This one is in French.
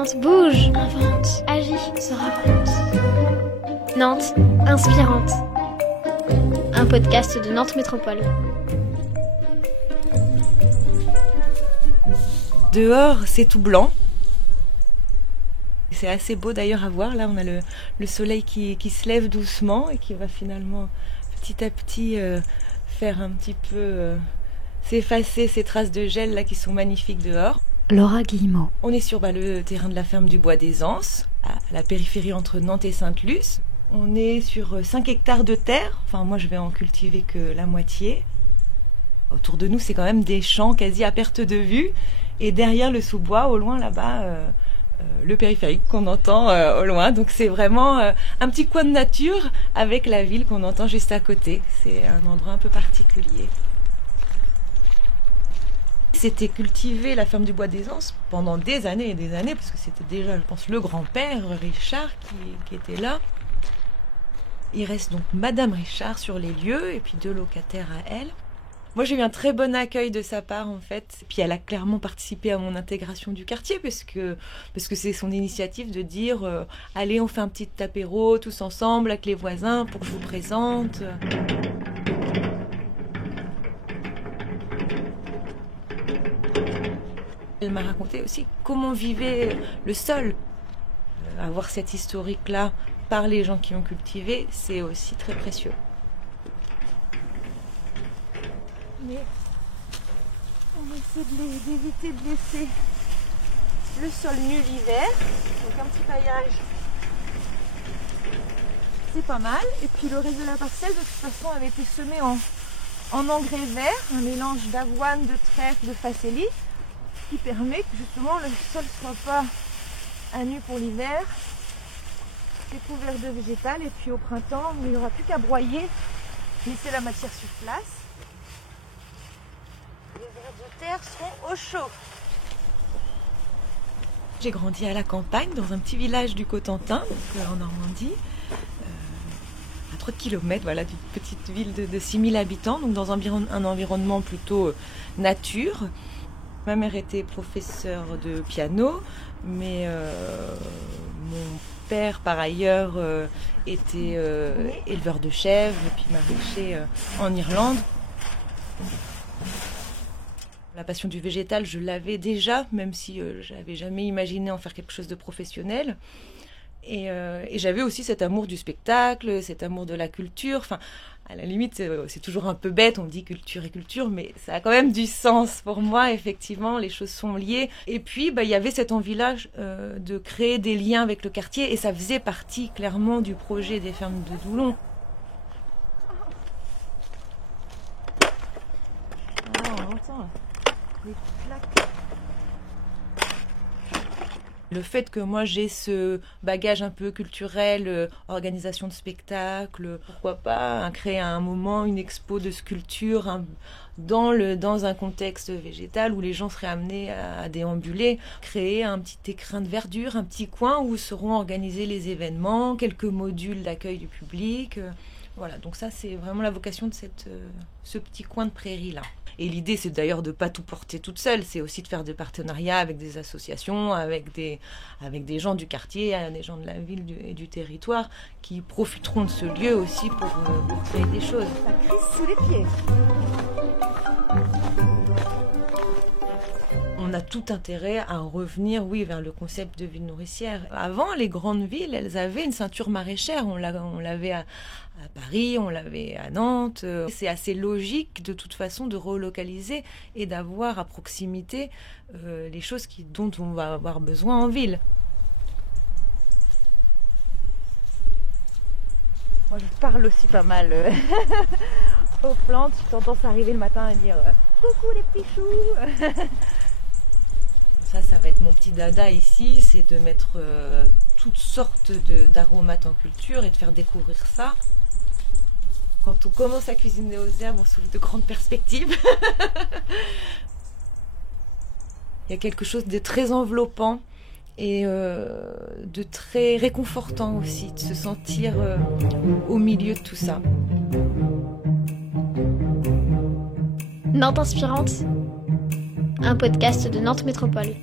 Nantes bouge, invente, agit, se raconte. Nantes inspirante. Un podcast de Nantes Métropole. Dehors, c'est tout blanc. C'est assez beau d'ailleurs à voir. Là, on a le soleil qui se lève doucement et qui va finalement petit à petit faire un petit peu s'effacer ces traces de gel là qui sont magnifiques dehors. Laura Guillemot. On est sur le terrain de la ferme du Bois des Anses, à la périphérie entre Nantes et Sainte-Luce. On est sur 5 hectares de terre. Enfin, moi, je vais en cultiver que la moitié. Autour de nous, c'est quand même des champs quasi à perte de vue. Et derrière le sous-bois, au loin là-bas, le périphérique qu'on entend au loin. Donc c'est vraiment un petit coin de nature avec la ville qu'on entend juste à côté. C'est un endroit un peu particulier. C'était cultivé la ferme du Bois des Anses pendant des années et des années, parce que c'était déjà, je pense, le grand-père Richard qui était là. Il reste donc Madame Richard sur les lieux et puis 2 locataires à elle. Moi, j'ai eu un très bon accueil de sa part, en fait. Puis elle a clairement participé à mon intégration du quartier, parce que c'est son initiative de dire allez, on fait un petit apéro tous ensemble avec les voisins pour que je vous présente. Elle m'a raconté aussi comment vivait le sol. Avoir cette historique-là par les gens qui ont cultivé, c'est aussi très précieux. Mais on essaie d'éviter de laisser le sol nu l'hiver. Donc un petit paillage, c'est pas mal. Et puis le reste de la parcelle, de toute façon, avait été semé en engrais vert, un mélange d'avoine, de trèfle, de facélie, qui permet que justement le sol ne soit pas à nu pour l'hiver. C'est couvert de végétal et puis au printemps, il n'y aura plus qu'à broyer, laisser la matière sur place. Les vers de terre seront au chaud. J'ai grandi à la campagne, dans un petit village du Cotentin, donc en Normandie, à 3 km voilà, d'une petite ville de 6000 habitants, donc dans un environnement plutôt nature. Ma mère était professeure de piano, mais mon père, par ailleurs, était éleveur de chèvres et puis maraîcher en Irlande. La passion du végétal, je l'avais déjà, même si je n'avais jamais imaginé en faire quelque chose de professionnel. Et j'avais aussi cet amour du spectacle, cet amour de la culture. Enfin, à la limite, c'est toujours un peu bête, on dit culture et culture, mais ça a quand même du sens pour moi, effectivement, les choses sont liées. Et puis, il y avait cette envie-là de créer des liens avec le quartier, et ça faisait partie clairement du projet des fermes de Doulon. Oh, on entend les plaques. Le fait que moi j'ai ce bagage un peu culturel, organisation de spectacles, pourquoi pas créer à un moment une expo de sculpture dans un contexte végétal où les gens seraient amenés à déambuler, créer un petit écrin de verdure, un petit coin où seront organisés les événements, quelques modules d'accueil du public. Voilà, donc ça c'est vraiment la vocation de ce petit coin de prairie là. Et l'idée, c'est d'ailleurs de ne pas tout porter toute seule, c'est aussi de faire des partenariats avec des associations, avec des gens du quartier, des gens de la ville et du territoire qui profiteront de ce lieu aussi pour créer des choses. Ça crisse sous les pieds. On a tout intérêt à revenir, vers le concept de ville nourricière. Avant, les grandes villes, elles avaient une ceinture maraîchère. On l'avait à Paris, on l'avait à Nantes. C'est assez logique, de toute façon, de relocaliser et d'avoir à proximité les choses dont on va avoir besoin en ville. Moi, je parle aussi pas mal aux plantes. J'ai tendance à arriver le matin à dire « Coucou les petits choux !» Ça va être mon petit dada ici, c'est de mettre toutes sortes d'aromates en culture et de faire découvrir ça. Quand on commence à cuisiner aux herbes, on s'ouvre de grandes perspectives. Il y a quelque chose de très enveloppant et de très réconfortant aussi, de se sentir au milieu de tout ça. Nantes inspirante, un podcast de Nantes Métropole.